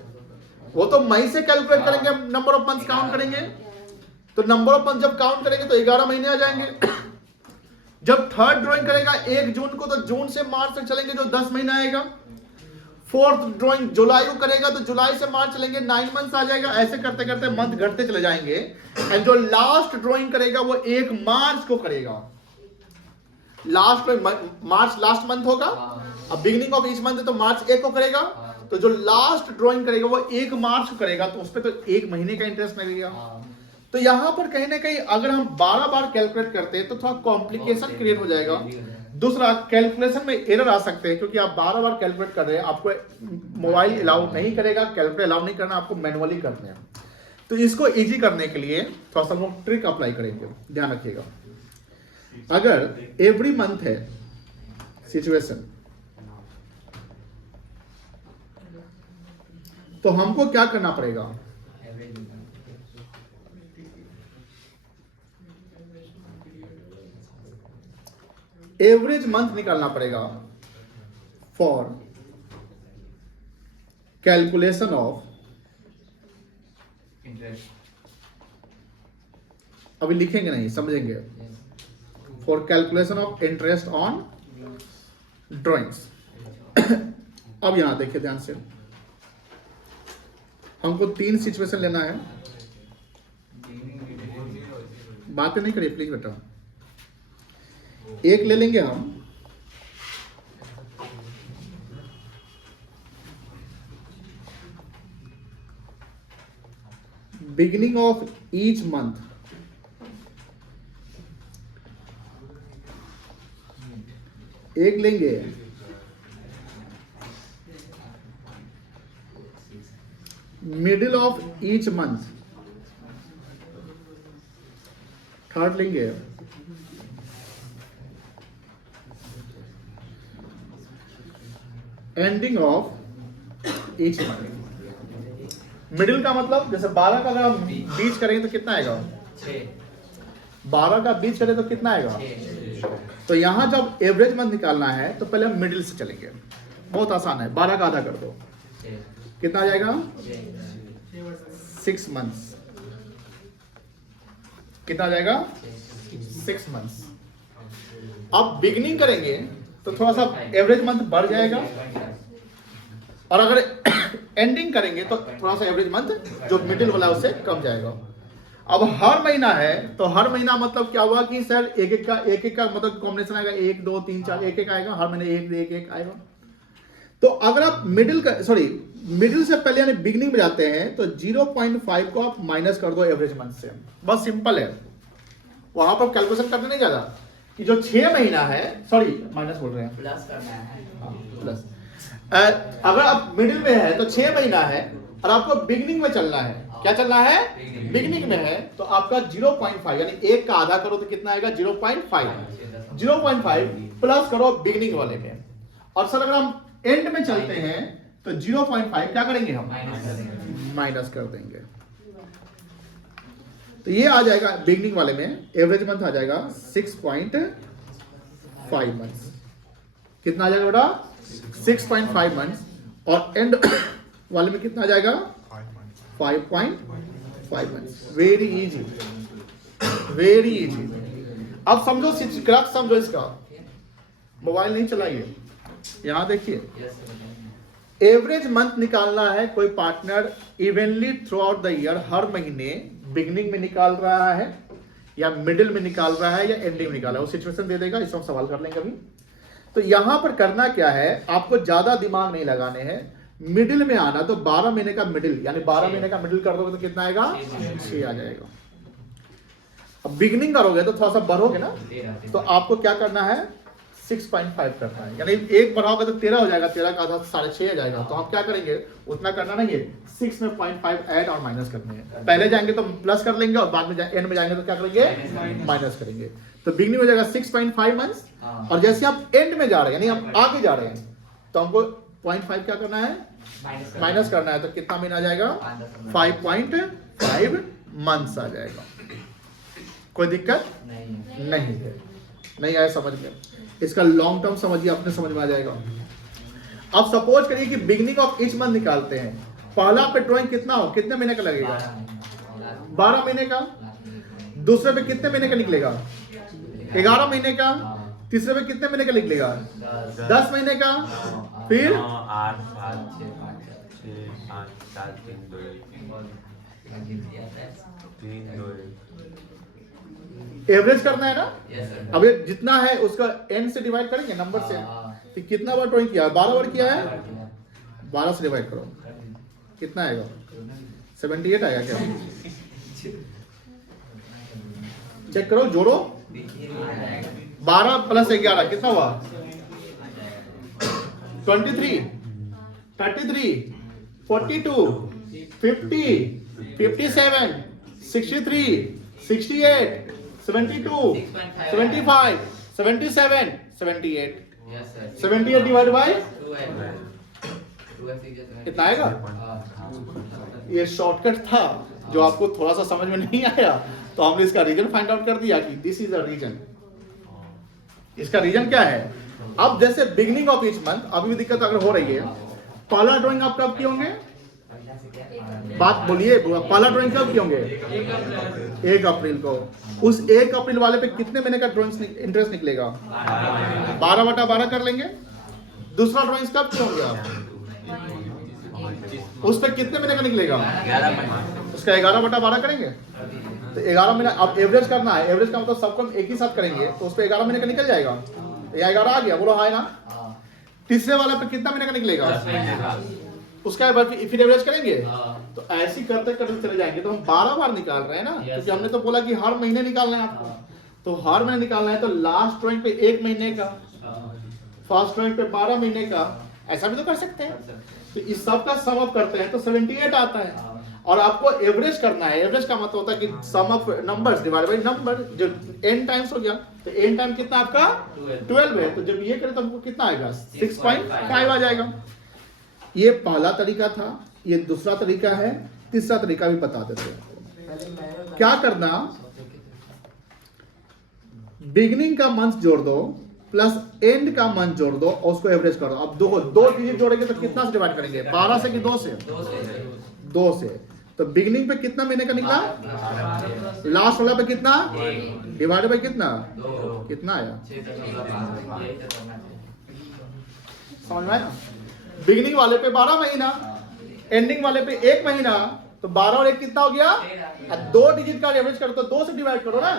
वो तो मई से कैलकुलेट करेंगे, नंबर ऑफ मंथ्स काउंट करेंगे, तो नंबर ऑफ मंथ जब काउंट करेंगे तो 11 महीने आ जाएंगे। जब थर्ड ड्राइंग करेगा 1 जून को, तो जून से मार्च तक चलेंगे जो 10 महीना आएगा। फोर्थ ड्राइंग जुलाई को करेगा तो जुलाई से मार्च चलेंगे, 9 मंथ आ जाएगा। ऐसे करते करते मंथ घटते चले जाएंगे। एंड जो लास्ट ड्राइंग करेगा वो 1 मार्च को करेगा। लास्ट मार्च लास्ट मंथ होगा, अब बिगिनिंग ऑफ ईच मंथ है तो मार्च 1 को करेगा, तो जो लास्ट ड्राइंग करेगा वो 1 मार्च को करेगा, तो उस पर तो 1 महीने का इंटरेस्ट लगेगा। तो यहां पर कहीं ना कहीं अगर हम 12 बार कैलकुलेट करते हैं तो थोड़ा कॉम्प्लिकेशन क्रिएट हो जाएगा। दूसरा, कैलकुलेशन में एरर आ सकते हैं, क्योंकि आप 12 बार कैलकुलेट कर रहे हैं, आपको मोबाइल अलाउ नहीं करेगा, कैलकुलेट अलाउ नहीं करना, आपको मैनुअली करना है। तो इसको इजी करने के लिए थोड़ा सा हम ट्रिक अप्लाई करेंगे, ध्यान रखिएगा। अगर एवरी मंथ है सिचुएशन, तो हमको क्या करना पड़ेगा? एवरेज मंथ निकालना पड़ेगा फॉर कैलकुलेशन ऑफ, अभी लिखेंगे नहीं, समझेंगे, for calculation of interest on drawings. अब यहां देखिए ध्यान से, हमको 3 सिचुएशन लेना है। बातें नहीं करिए प्लीज बेटा। एक ले लेंगे हम बिगिनिंग ऑफ ईच मंथ, एक लेंगे middle of each month, third लेंगे ending of each month. Middle का मतलब जैसे 12 का अगर हम बीच करेंगे तो कितना आएगा? 12 का बीच करें तो कितना आएगा? तो यहां जब एवरेज मंथ निकालना है तो पहले हम मिडिल से चलेंगे। बहुत आसान है, 12 का आधा कर दो, कितना आ जाएगा? 6 मंथ्स। कितना आ जाएगा? 6 मंथ्स। अब बिगनिंग करेंगे तो थोड़ा सा एवरेज मंथ बढ़ जाएगा, और अगर एंडिंग करेंगे तो थोड़ा सा एवरेज मंथ जो मिडिल वाला उससे कम जाएगा। अब हर महीना है तो हर महीना मतलब क्या हुआ कि सर एक एक का मतलब कॉम्बिनेशन आएगा, 1 2 3 4 एक आएगा, हर महीने एक आएगा। तो अगर आप मिडिल से पहले यानी बिगिनिंग में जाते हैं तो 0.5 को आप माइनस कर दो एवरेज मंथ से। बस सिंपल है, वहां पर कैलकुलेशन करने नहीं जाता कि जो 6 महीना है, सॉरी माइनस बोल रहे हैं, प्लस करना है। प्लस। अगर आप मिडिल में है तो 6 महीना है और आपको बिगिनिंग में चलना है। क्या चलना है? बिगिनिंग में है तो आपका 0.5 यानी 1 का आधा करो तो कितना आएगा? 0.5। 0.5 प्लस करो बिगिनिंग वाले में। और सर अगर हम एंड में चलते हैं तो 0.5 क्या करेंगे? हम माइनस कर देंगे। तो ये आ जाएगा बिगिनिंग वाले में, एवरेज मंथ आ जाएगा 6.5 मंथ्स। कितना आ जाएगा बेटा? 6.5 मंथ्स। और एंड वाले में कितना आ जाएगा? 5.5 months. Very easy, very easy. अब समझो, क्रक्स समझो इसका। मोबाइल नहीं चलाइए, यहां देखिए। एवरेज मंथ निकालना है कोई partner evenly throughout the year, हर महीने बिगिनिंग में निकाल रहा है या मिडिल में निकाल रहा है या एंडिंग में निकाल रहा है, वो सिचुएशन दे देगा, इसमें हम सवाल कर लेंगे अभी। तो यहां पर करना क्या है, आपको ज्यादा दिमाग नहीं लगाने हैं, मिडिल में आना। तो 12 महीने का मिडिल यानी 12 महीने का मिडिल कर दोगे तो कितना आएगा? 6 आ जाएगा। अब बिगिनिंग करोगे तो थोड़ा सा बढ़ोगे ना, तो आपको क्या करना है? 6.5 करना है, यानी एक बढ़ाओगे तो 13 हो जाएगा, 13 का आधा 6.5 आ जाएगा। तो हम क्या करेंगे? उतना करना नहीं है, 6 में 0.5 ऐड और माइनस करने हैं। पहले जाएंगे तो प्लस कर लेंगे और बाद में एंड में जाएंगे तो क्या करेंगे? माइनस करेंगे। तो बिगिनिंग हो जाएगा 6.5 मंथ्स, और जैसे आप एंड में जा रहे हैं यानी हम आगे जा रहे हैं तो हमको 0.5 क्या करना है? माइनस करना है। तो कितना महीना आ जाएगा? 5.5 मंथ्स आ जाएगा। कोई दिक्कत नहीं है? नहीं आया समझ में? इसका लॉन्ग टर्म समझिए, अपने समझ में आ जाएगा। अब सपोज करिए कि बिगिनिंग ऑफ ईच मंथ निकालते हैं, पहला पे ड्राइंग कितना हो, कितने महीने का लगेगा? 12 महीने का। दूसरे पे कितने महीने का निकलेगा? 11 महीने का। तीसरे पे कितने महीने का निकलेगा? 10 महीने का। फिर 8 7 6 5 4 3 2 एवरेज करना है ना। अब ये जितना है उसका एन से डिवाइड करेंगे नंबर से। तो कितना बार ड्राइंग किया? 12 बार किया है। 12 से डिवाइड करो, कितना आएगा? 78 आएगा क्या? चेक करो, जोड़ो। 12 प्लस 11 कितना हुआ? 23 33 42 50 57 63 68 72 75 77 78 78 डिवाइड बाय कितना आएगा? ये शॉर्टकट था जो आपको थोड़ा सा समझ में नहीं आया, तो हमने इसका रीजन फाइंड आउट कर दिया कि दिस इज द रीजन। इसका रीजन क्या है? अब जैसे बिगिनिंग ऑफ ईच मंथ अभी भी दिक्कत अगर हो रही है, पहला ड्राइंग आप कब किए होंगे? बात बोलिए, पहला ड्राइंग कब किए होंगे? 1 अप्रैल को। उस 1 अप्रैल वाले पे कितने महीने का ड्राइंग इंटरेस्ट निकलेगा? 12/12 कर लेंगे। दूसरा ड्राइंग कब किए होंगे आप? उस पर कितने महीने का निकलेगा? 11 महीने। उसका 11/12 करेंगे। तो 11 महीने अब एवरेज करना है। एवरेज का मतलब सबको हम एक ही साथ करेंगे, तो उस पर 11 महीने का निकल जाएगा। या 11 आ गया, बोलो हाँ ना। तीसरे वाले पे कितना महीने का निकलेगा? 10 महीने का। उसका फिर एवरेज करेंगे। तो ऐसे करते करते चले जाएंगे। तो हम 12 बार निकाल रहे हैं ना, क्योंकि हमने तो बोला कि हर महीने निकालना है आपको। तो हर महीने निकालना है, तो लास्ट ड्राइंग पे 1 महीने का, फर्स्ट ड्राइंग पे 12 महीने का, ऐसा भी तो कर सकते हैं। तो इस सब का सम अप करते हैं तो 78 आता है। और आपको एवरेज करना है। एवरेज का मतलब होता है कि sum of numbers divide by number, जो n टाइम्स हो गया। तो n टाइम कितना आपका? 12 है। तो जब ये करें तो हमको कितना आएगा? 6.5 आ जाएगा। ये पहला तरीका था, ये दूसरा तरीका है। तीसरा तरीका भी बता देते हैं। क्या करना? बिगिनिंग का मंथ जोड़ दो प्लस एंड का मंथ जोड़ दो और उसको एवरेज करो। अब दो डिजिट जोड़ेंगे तो कितना से डिवाइड करेंगे? 12 से कि 2 से? 2 से। तो बिगिनिंग पे कितना महीने का निकला? लास्ट वाला पे कितना? डिवाइड बाय कितना? कितना आया? समझ में आया? बिगिनिंग वाले पे 12 महीना, एंडिंग वाले पे 1 महीना। तो 12 और 1 कितना हो गया? 2 डिजिट का एवरेज करो तो 2 से डिवाइड करो ना।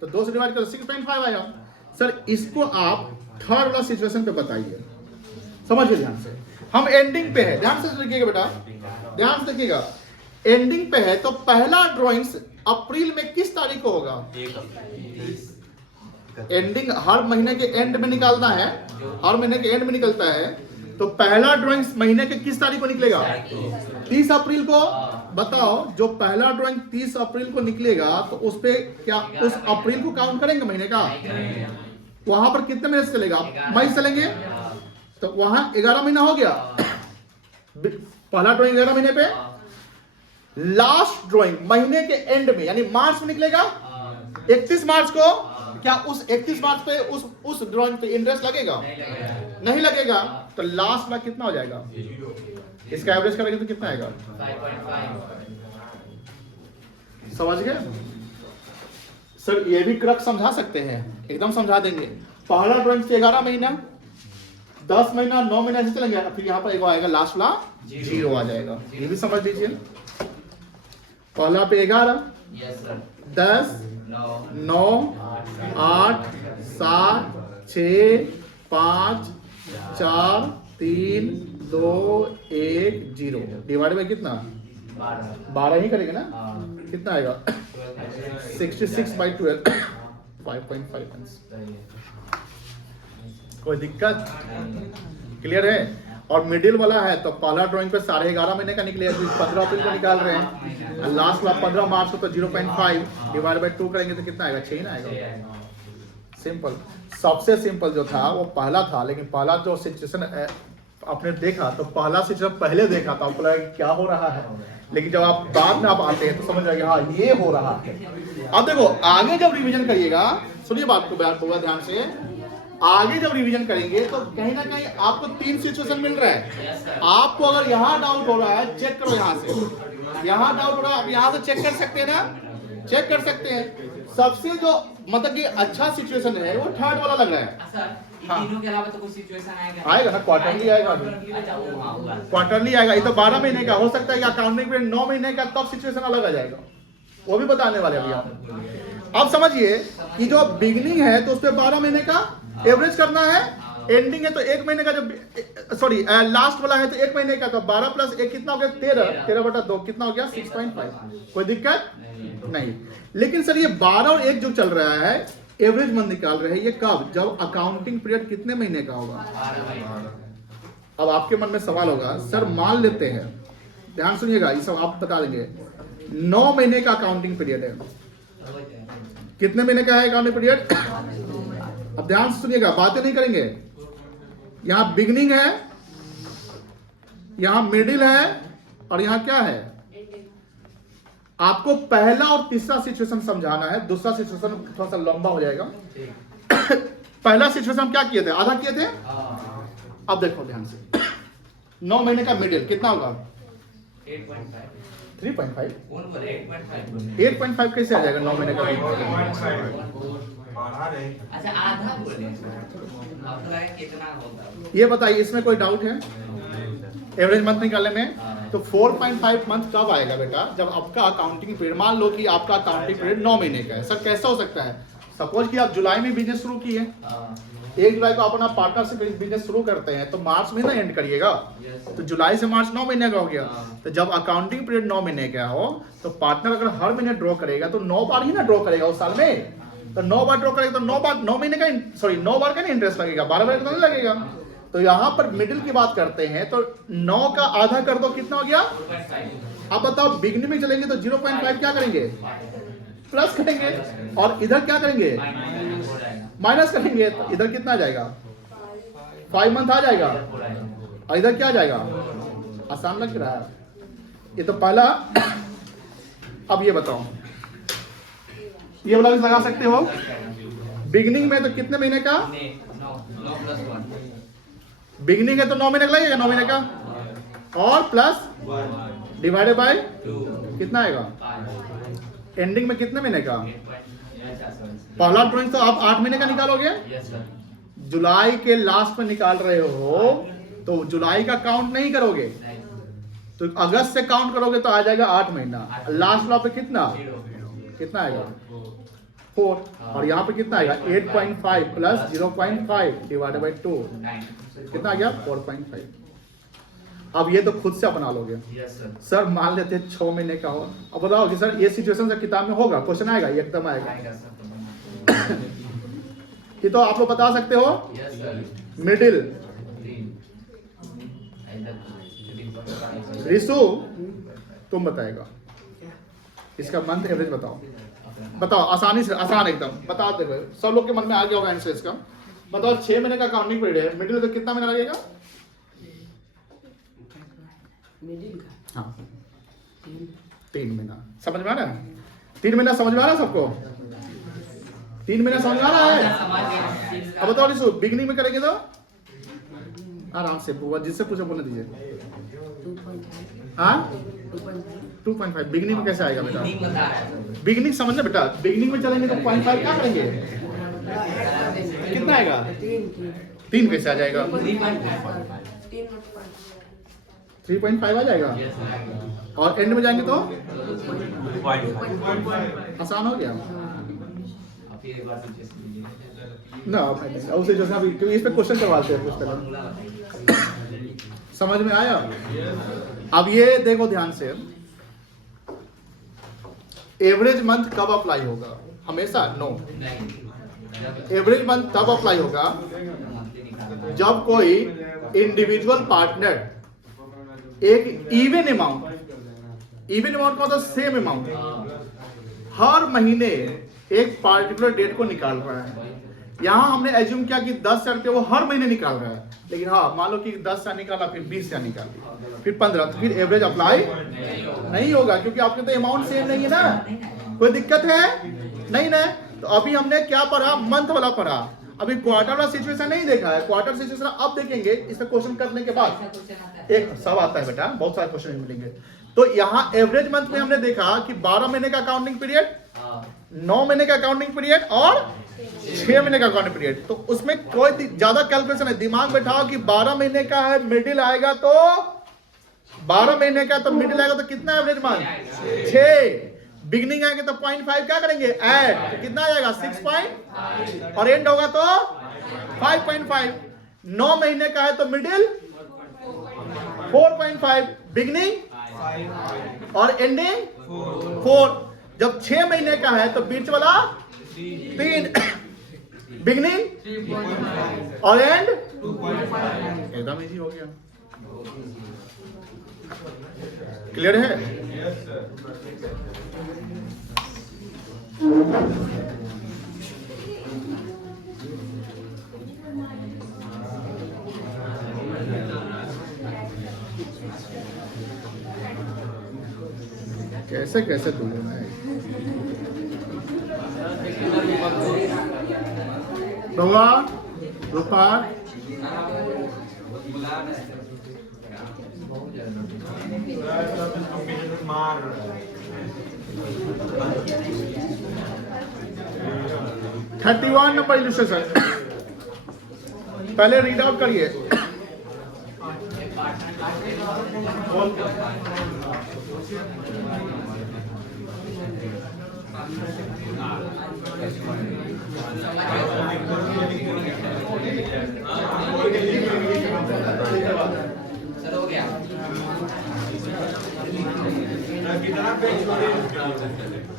तो 2 से डिवाइड करो 6.5 आया। सर इसको आप थर्ड वाला सिचुएशन पे बताइए। समझिए ध्यान से। हम एंडिंग पे है, ध्यान से देखिएगा बेटा, ध्यान से देखिएगा। एंडिंग पे है तो पहला ड्राइंग्स अप्रैल में किस तारीख को होगा? एंडिंग हर महीने के एंड में निकालना है, हर महीने के एंड में निकलता है। तो पहला ड्राइंग्स महीने के किस तारीख को निकलेगा? 30 अप्रैल को। बताओ, जो पहला ड्राइंग 30 अप्रैल को निकलेगा तो उस पे क्या उस अप्रैल को काउंट करेंगे महीने का? वहां पर कितने महीने से चलेगा? मई से चलेंगे। तो वहां 11 महीना हो गया। पहला ड्राइंग 11 महीने पे, लास्ट ड्राइंग महीने के एंड में यानी मार्च में निकलेगा। 31 मार्च को क्या उस 31 मार्च पे उस ड्राइंग पे इंटरेस्ट लगेगा? नहीं लगेगा। तो लास्ट में कितना हो जाएगा? इसका एवरेज करेंगे तो कितना आएगा? 5.5। समझ गए सर? ये भी क्रक्स समझा सकते हैं, एकदम समझा देंगे। पहला ड्राइंग से 11 महीना, 10 महीना, 9 महीना ऐसे चलेंगे। फिर यहाँ पर एक आएगा लास्ट वाला 0 आ जाएगा। ये भी समझ लीजिए। पहला पे 11, 10, 9, 8, 7, 6, 5, 4, 3, 2, 1, 0 डिवाइड बाय कितना? 12 ही करेंगे ना। कितना आएगा? 66/12 5.5। कोई दिक्कत? क्लियर है? और मिडिल वाला है तो पहला ड्राइंग पे 11.5 महीने का निकलेगा, 15 अप्रैल को निकाल रहे हैं। लास्ट वाला 15 मार्च को तो 0.5 डिवाइड बाय 2 करेंगे तो कितना आएगा? 6 ना आएगा। सिंपल। सबसे सिंपल जो था वो पहला था, लेकिन पहला जो सिचुएशन आपने देखा तो पहला सिचुएशन पहले देखा था, आपको लगा कि क्या हो रहा है। लेकिन जब आप बाद में आप आते हैं तो समझ जाएंगे हाँ ये हो रहा है। अब देखो आगे जब रिवीजन करिएगा, सुनिए बात को पूरा ध्यान से। आगे जब रिवीजन करेंगे तो कहीं ना कहीं आपको 3 सिचुएशन मिल रहा है। आपको अगर यहाँ डाउट हो रहा है चेक करो, यहाँ से यहाँ डाउट हो रहा है आप यहाँ से चेक कर सकते हैं ना। चेक कर सकते हैं। सबसे जो मतलब कि अच्छा सिचुएशन है वो थर्ड वाला लग रहा है। सर हाँ। तीनों के अलावा तो कोई सिचुएशन आएगा आएगा ना, क्वार्टरली आएगा अभी। अच्छा वो हाँ हुआ क्वार्टरली आएगा, ये तो 12 महीने का हो सकता है, या अकाउंटिंग पीरियड 9 महीने का, तब सिचुएशन अलग आ जाएगा, वो भी बताने वाले अभी आप। अब समझिए कि जो बिगनिंग है तो उस पर 12 महीने का एवरेज करना है, एंडिंग है तो 1 महीने का, जब सॉरी लास्ट वाला है तो 1 महीने का, तो 12 प्लस 1 कितना हो गया 13/2 कितना हो गया 6.5। कोई दिक्कत नहीं। लेकिन सर ये 12 और 1 जो चल रहा है एवरेज मंथ निकाल रहे हैं, ये कब, जब अकाउंटिंग पीरियड कितने महीने का होगा। अब आपके मन में सवाल होगा सर मान लेते हैं, ध्यान सुनिएगा ये सब आप बता देंगे, 9 महीने का अकाउंटिंग पीरियड है, कितने महीने का है अकाउंटिंग पीरियड। अब ध्यान से सुनिएगा, बातें नहीं करेंगे। यहां बिगनिंग है, यहां मिडिल है, और यहां क्या है। आपको पहला और तीसरा सिचुएशन समझाना है, दूसरा सिचुएशन थोड़ा सा लंबा हो जाएगा। पहला सिचुएशन क्या किए थे, आधा किए थे। अब देखो ध्यान से, 9 महीने का मिडिल कितना होगा 3.5। 8.5 कैसे आ जाएगा 9 महीने का मिडिल। अच्छा आधा बोले अब लगा कितना होगा ये बताइए, इसमें कोई डाउट है एवरेज मंथ निकालने में। तो 4.5 मंथ कब आएगा बेटा, जब आपका अकाउंटिंग पीरियड, मान लो कि आपका अकाउंटिंग पीरियड 9 महीने का है। सर कैसा हो सकता है, सपोज कि आप जुलाई में बिजनेस शुरू किए, 1 जुलाई को अपना पार्टनरशिप बिजनेस शुरू करते हैं, तो मार्च में ना एंड करिएगा, तो जुलाई से मार्च 9 महीने का हो गया। तो जब अकाउंटिंग पीरियड 9 महीने का हो, तो पार्टनर अगर हर महीने ड्रॉ करेगा तो 9 बार ही ना ड्रॉ करेगा उस साल में। तो 9 बार ड्रॉ करेगा तो 9 महीने का, सॉरी 9 बार का नहीं इंटरेस्ट लगेगा, 12 बार का नहीं लगेगा। तो यहाँ पर मिडिल की बात करते हैं, तो 9 का आधा कर दो कितना हो गया। अब बताओ बिगनिंग में चलेंगे तो 0.5 क्या करेंगे, प्लस करेंगे, और इधर क्या करेंगे माइनस करेंगे, तो इधर कितना आ जाएगा 5 मंथ आ जाएगा, और इधर क्या आ जाएगा। आसान लग रहा है ये तो पहला। अब ये बताओ, ये वाला भी लगा सकते हो। बिगनिंग में तो कितने महीने का, बिगनिंग है तो 9 महीने का लगेगा, 9 महीने का, और प्लस डिवाइडेड बाय कितना आएगा, एंडिंग में कितने महीने का। पहला ड्रॉइंग तो आप 8 महीने का निकालोगे, जुलाई के लास्ट में निकाल रहे हो तो जुलाई का काउंट नहीं करोगे, तो अगस्त से काउंट करोगे तो आ जाएगा 8 महीना। लास्ट वाला पे कितना आएगा 4, और यहाँ पे कितना आएगा 8.5 प्लस 0.5 डिवाइडेड बाय 2 कितना आ गया 4.5। अब ये तो खुद से अपना लोगे। सर मान लेते हैं 6 महीने का हो। अब बताओ कि सर ये सिचुएशन से किताब में होगा, क्वेश्चन आएगा, ये एकदम आएगा। ये तो आप लोग बता सकते हो। मिडिल रिसु तुम बताएगा, इसका मंथ एवरेज बताओ, बताओ आसानी से, आसान एकदम बता दे, सब लोग के मन में आ गया होगा आंसर इसका। बताओ 6 महीने का अकाउंटिंग पीरियड है, मिडिल तो कितना महीना लगेगा। हाँ 3 महीना, समझ में आ रहा है 3 महीना, समझ में आ रहा है सबको 3 महीना समझ में आ रहा है। अब बताओ रिसु बिगनिंग में करेंगे तो आराम से, जिससे पूछो बोलने दीजिए। हाँ 2.5 बिगनिंग में कैसे आएगा बेटा, बिगनिंग समझना बेटा, बिगनिंग में चलेंगे तो 0.5 क्या करेंगे, कितना आएगा 3 कैसे आ जाएगा, 3.5 आ जाएगा, और एंड में जाएंगे तो आसान हो गया ना। उसे जो क्योंकि इस पे क्वेश्चन करवाते हैं कुछ समझ में आया। अब ये देखो ध्यान से, एवरेज मंथ कब अप्लाई होगा, हमेशा नो। एवरेज मंथ तब अप्लाई होगा जब कोई इंडिविजुअल पार्टनर एक इवन अमाउंट का मतलब सेम अमाउंट हर महीने एक पार्टिकुलर डेट को निकाल रहा है। यहां हमने एज्यूम किया कि 10,000 रुपये वो हर महीने निकाल रहा है, लेकिन हाँ मान लो कि 10,000 निकाला, फिर 20,000 निकाला, फिर 15, तो फिर एवरेज अप्लाई नहीं होगा, क्योंकि आपके तो अमाउंट सेम नहीं है ना। कोई दिक्कत है नहीं ना। तो अभी हमने क्या पढ़ा, मंथ वाला पढ़ा, अभी क्वार्टर वाला सिचुएशन नहीं देखा है। क्वार्टर सिचुएशन अब देखेंगे, इसमें क्वेश्चन करने के बाद। एक सब आता है बेटा, बहुत सारे क्वेश्चन मिलेंगे। तो यहाँ एवरेज मंथ में हमने देखा कि 12 महीने का अकाउंटिंग पीरियड, 9 महीने का अकाउंटिंग पीरियड और 6 महीने का अकाउंटिंग पीरियड। तो उसमें कोई ज्यादा कैलकुलेशन है, दिमाग बैठाओ कि 12 महीने का है, मिडिल आएगा तो 12 महीने का तो मिडिल आएगा तो कितना एवरेज मंथ 6, बिगनिंग आएगा तो 0.5 क्या करेंगे ऐड, तो कितना आ जाएगा 6 और एंड होगा तो 5.5। 9 महीने का है तो मिडिल 4.5, बिगनिंग और एंडिंग 4। जब 6 महीने का है तो बीच वाला 3, बिगनिंग और एंड एकदम इजी हो गया। क्लियर है? कैसे कैसे दूंगा मैं रुआ रुपा मार 31 नंबर इलस्ट्रेशन पहले रीड आउट करिए। सर हो गया।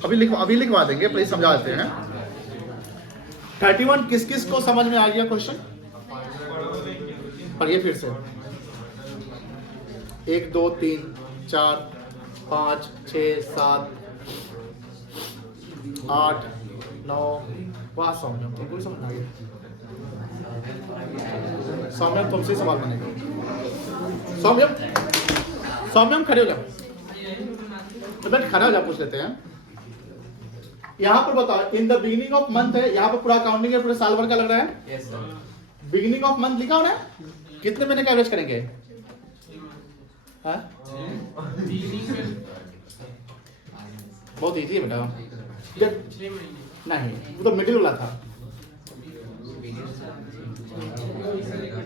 अभी लिखवा देंगे, प्लीज समझा देते हैं। 31 किस किस को समझ में आ गया क्वेश्चन? पढ़िए फिर से। 1 2 3 4 5 6 7 8 9 वाह सौम्यम तुमको भी समझ आ गया। सौम्यम तुमसे सवाल बनेगा। सौम्यम खड़े हो जाओ, तो बैठ खड़ा हो जाओ, पूछ लेते हैं। यहाँ पर बताओ, इन द बिगिनिंग ऑफ मंथ है, यहाँ पर पूरा अकाउंटिंग है, पूरे साल भर का लग रहा है। Yes sir. Beginning of month लिखा हो ना, कितने महीने का एवरेज करेंगे? हाँ? बहुत इजी है बेटा। नहीं, वो तो मिडिल वाला था।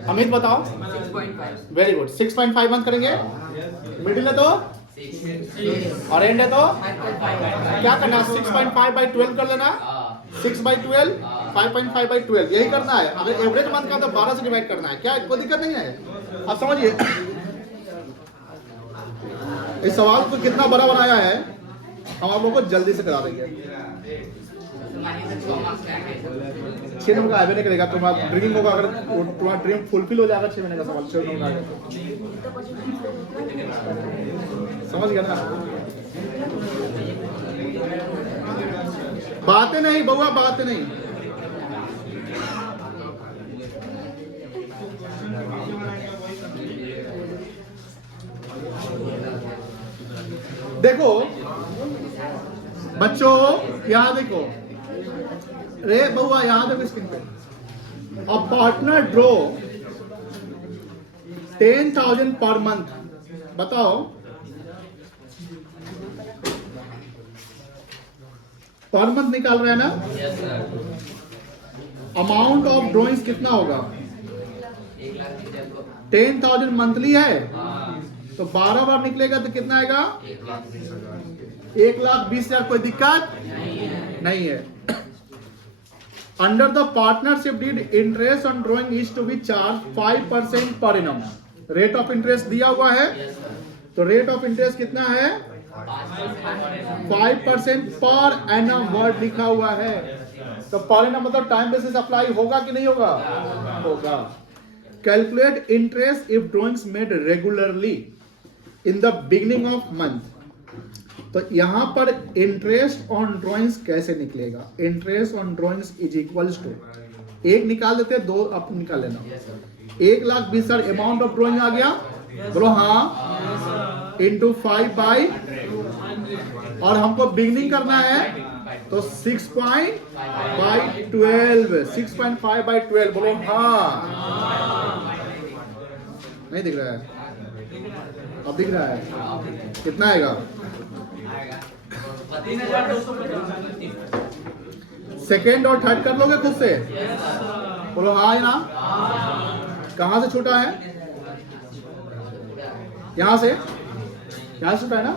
अमित बताओ। 6.5 वेरी गुड। 6.5 मंथ करेंगे, मिडिल है तो और एंड है तो क्या करना? 6.5 by 12 कर लेना। 6 by 12 5.5 by 12 यही करना है। अगर एवरेज मंथ का तो 12 से डिवाइड करना है, क्या कोई दिक्कत नहीं है। आप समझिए इस सवाल को कितना बड़ा बनाया है, हम आप लोगों को जल्दी से करा देंगे। 6 नंबर का आगे नहीं करेगा, तुम्हारा ड्रीम होगा, अगर तुम्हारा ड्रीम फुलफिल हो जाएगा 6 महीने का सवाल 6 नंबर का। समझ गया ना? बातें नहीं बउआ, बातें नहीं। देखो बच्चों, यहां देखो रे बउआ, यहां देखो स्क्रीन पे। A partner draw 10,000 per month. बताओ पर मंथ निकाल रहे हैं ना? Yes sir. Amount of drawings कितना होगा? 10,000 मंथली है तो 12 बार निकलेगा तो कितना आएगा? 1,20,000। कोई दिक्कत नहीं है। Under the partnership deed interest on drawing is to be charge 5% per annum. Rate of interest दिया हुआ है, तो रेट ऑफ इंटरेस्ट कितना है? 5% पर एनम वर्ड लिखा हुआ है। तो पर एनम मतलब टाइम बेसिस अप्लाई होगा कि नहीं होगा? होगा। Calculate interest if drawings made regularly in the beginning of month. तो यहां पर इंटरेस्ट ऑन ड्रॉइंग्स कैसे निकलेगा? Interest on drawings is equals to, एक निकाल देते हैं, दो आप निकाल लेना। 1,20,000 अमाउंट ऑफ ड्रॉइंग आ गया, बोलो हाँ, इंटू 5 बाई, और हमको बिगनिंग करना है तो 6.5/12, 6.5/12, बोलो हाँ। नहीं दिख रहा है? अब दिख रहा है कितना आएगा? आएगा 3250। सेकेंड और थर्ड कर लोगे खुद से? बोलो हाँ या ना? कहाँ से छूटा है? यहाँ से छूटा है ना?